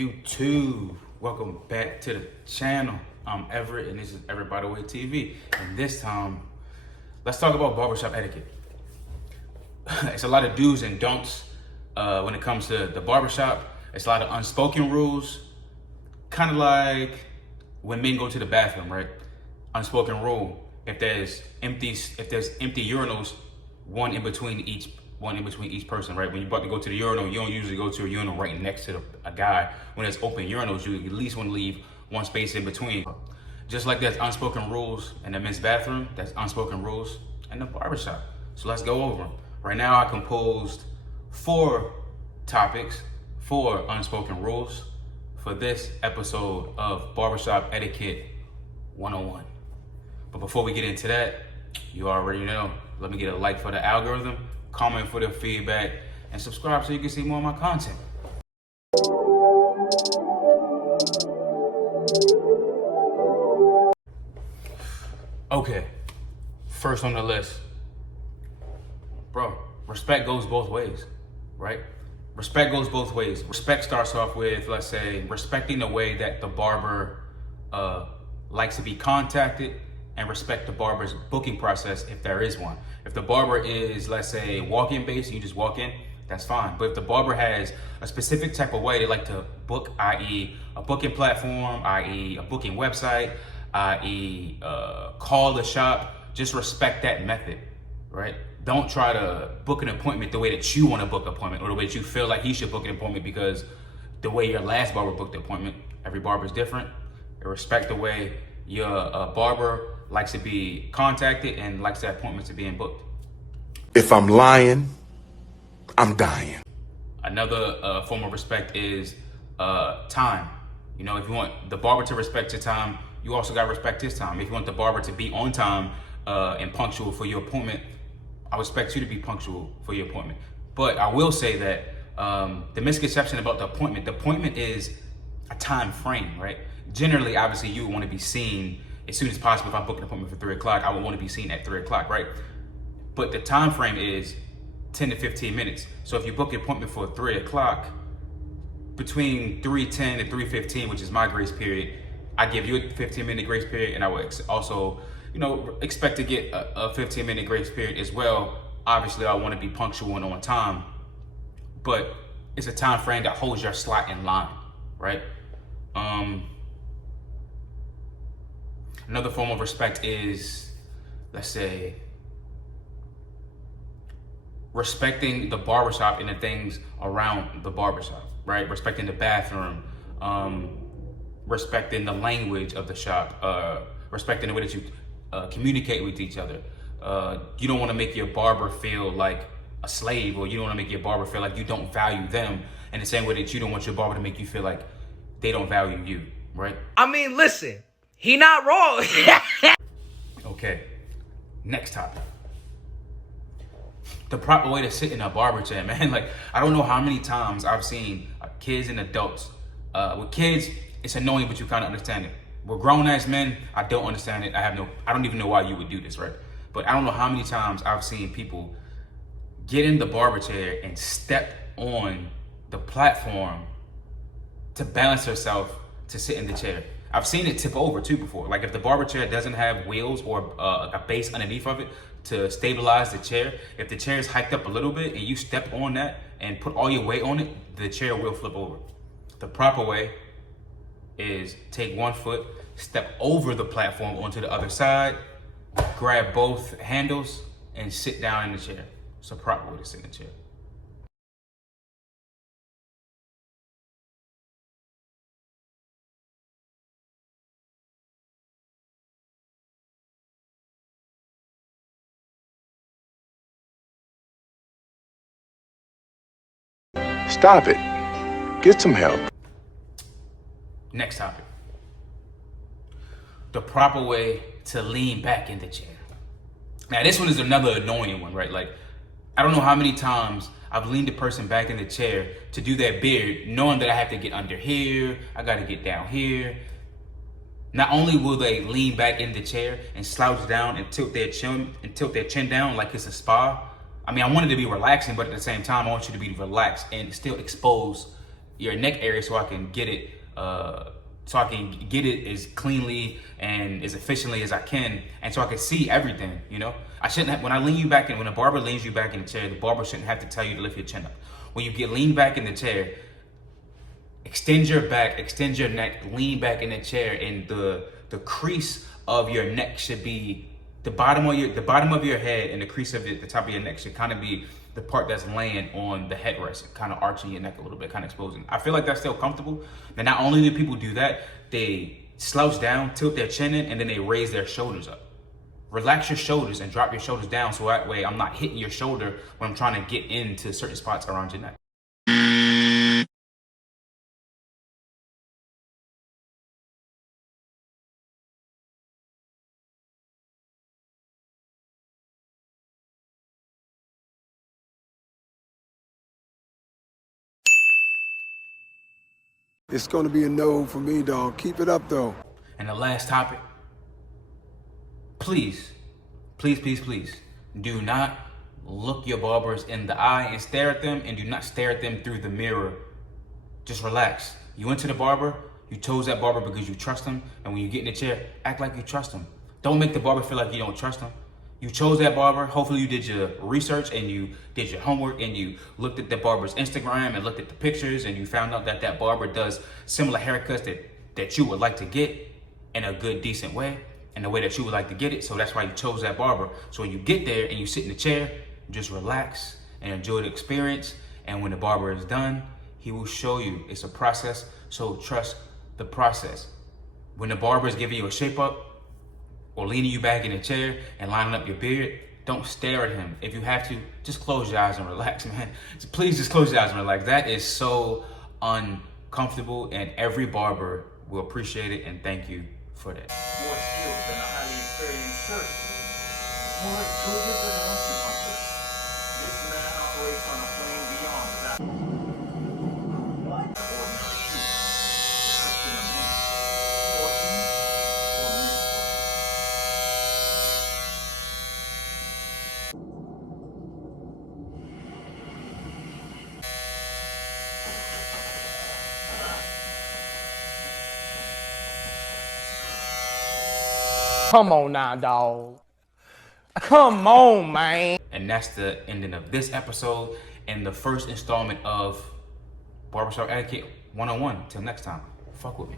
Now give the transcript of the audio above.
YouTube. Welcome back to the channel. I'm Everett and this is Everett By The Way TV. And this time, let's talk about barbershop etiquette. It's a lot of do's and don'ts when it comes to the barbershop. It's a lot of unspoken rules. Kind of like when men go to the bathroom, right? Unspoken rule. If there's empty urinals, one in between each person, right? When you're about to go to the urinal, you don't usually go to a urinal right next to a guy. When there's open urinals, you at least want to leave one space in between. Just like there's unspoken rules in the men's bathroom, there's unspoken rules in the barbershop. So let's go over them. Right now, I composed 4 topics, 4 unspoken rules for this episode of Barbershop Etiquette 101. But before we get into that, you already know, let me get a like for the algorithm, comment for the feedback, and subscribe so you can see more of my content. Okay, first on the list. Bro, respect goes both ways, right? Respect goes both ways. Respect starts off with, let's say, respecting the way that the barber likes to be contacted, and respect the barber's booking process if there is one. If the barber is, let's say, walk-in based, you just walk in, that's fine. But if the barber has a specific type of way they like to book, i.e. a booking platform, i.e. a booking website, i.e. Call the shop, just respect that method, right? Don't try to book an appointment the way that you want to book an appointment or the way that you feel like he should book an appointment because the way your last barber booked the appointment, every barber is different. Respect the way your barber likes to be contacted and likes the appointments to being booked. If I'm lying, I'm dying. Another form of respect is time. You know, if you want the barber to respect your time, you also got to respect his time. If you want the barber to be on time and punctual for your appointment, I expect you to be punctual for your appointment. But I will say that the misconception about the appointment is a time frame, right? Generally, obviously, you would want to be seen as soon as possible. If I book an appointment for 3 o'clock, I would want to be seen at 3 o'clock, right? But the time frame is 10 to 15 minutes. So if you book an appointment for 3 o'clock, between 3:10 and 3:15, which is my grace period, I give you a 15-minute grace period, and I would also, expect to get a 15-minute grace period as well. Obviously, I want to be punctual and on time, but it's a time frame that holds your slot in line, right? Another form of respect is, let's say, respecting the barbershop and the things around the barbershop, right? Respecting the bathroom, respecting the language of the shop, respecting the way that you communicate with each other. You don't want to make your barber feel like a slave, or you don't want to make your barber feel like you don't value them in the same way that you don't want your barber to make you feel like they don't value you, right? I mean, listen, he not wrong. Okay, next topic. The proper way to sit in a barber chair, man. Like, I don't know how many times I've seen kids and adults. With kids, it's annoying, but you kind of understand it. With grown-ass men, I don't understand it. I don't even know why you would do this, right? But I don't know how many times I've seen people get in the barber chair and step on the platform to balance herself to sit in the chair. I've seen it tip over too before. Like if the barber chair doesn't have wheels or a base underneath of it to stabilize the chair, if the chair is hiked up a little bit and you step on that and put all your weight on it, the chair will flip over. The proper way is take one foot, step over the platform onto the other side, grab both handles, and sit down in the chair. It's a proper way to sit in the chair. Stop it. Get some help. Next topic. The proper way to lean back in the chair. Now, this one is another annoying one, right? Like, I don't know how many times I've leaned a person back in the chair to do their beard, knowing that I have to get under here, I gotta get down here. Not only will they lean back in the chair and slouch down and tilt their chin down like it's a spa. I mean, I want it to be relaxing, but at the same time, I want you to be relaxed and still expose your neck area so I can get it as cleanly and as efficiently as I can, and so I can see everything, you know? I shouldn't have, when a barber leans you back in the chair, the barber shouldn't have to tell you to lift your chin up. When you get leaned back in the chair, extend your back, extend your neck, lean back in the chair, and the crease of your neck should be the bottom of your head, and the crease of the top of your neck should kind of be the part that's laying on the headrest, kind of arching your neck a little bit, kind of exposing. I feel like that's still comfortable. And not only do people do that, they slouch down, tilt their chin in, and then they raise their shoulders up. Relax your shoulders and drop your shoulders down so that way I'm not hitting your shoulder when I'm trying to get into certain spots around your neck. It's going to be a no for me, dog. Keep it up, though. And the last topic, please, please, please, please, do not look your barbers in the eye and stare at them, and do not stare at them through the mirror. Just relax. You went to the barber, you chose that barber because you trust him, and when you get in the chair, act like you trust him. Don't make the barber feel like you don't trust him. You chose that barber. Hopefully you did your research and you did your homework and you looked at the barber's Instagram and looked at the pictures and you found out that that barber does similar haircuts that you would like to get in a good, decent way, in the way that you would like to get it. So that's why you chose that barber. So when you get there and you sit in the chair, just relax and enjoy the experience. And when the barber is done, he will show you. It's a process, so trust the process. When the barber is giving you a shape up, or leaning you back in a chair and lining up your beard, don't stare at him. If you have to, just close your eyes and relax, man. Please just close your eyes and relax. That is so uncomfortable, and every barber will appreciate it and thank you for that. More skilled than a highly experienced surgeon. More intuitive than an acupuncturist. This man operates on a plane beyond that. What? Ordinary shoot. The question remains, fortune or misfortune? Come on now, dog. Come on, man. And that's the ending of this episode and the first installment of Barbershop Etiquette 101. Till next time, fuck with me.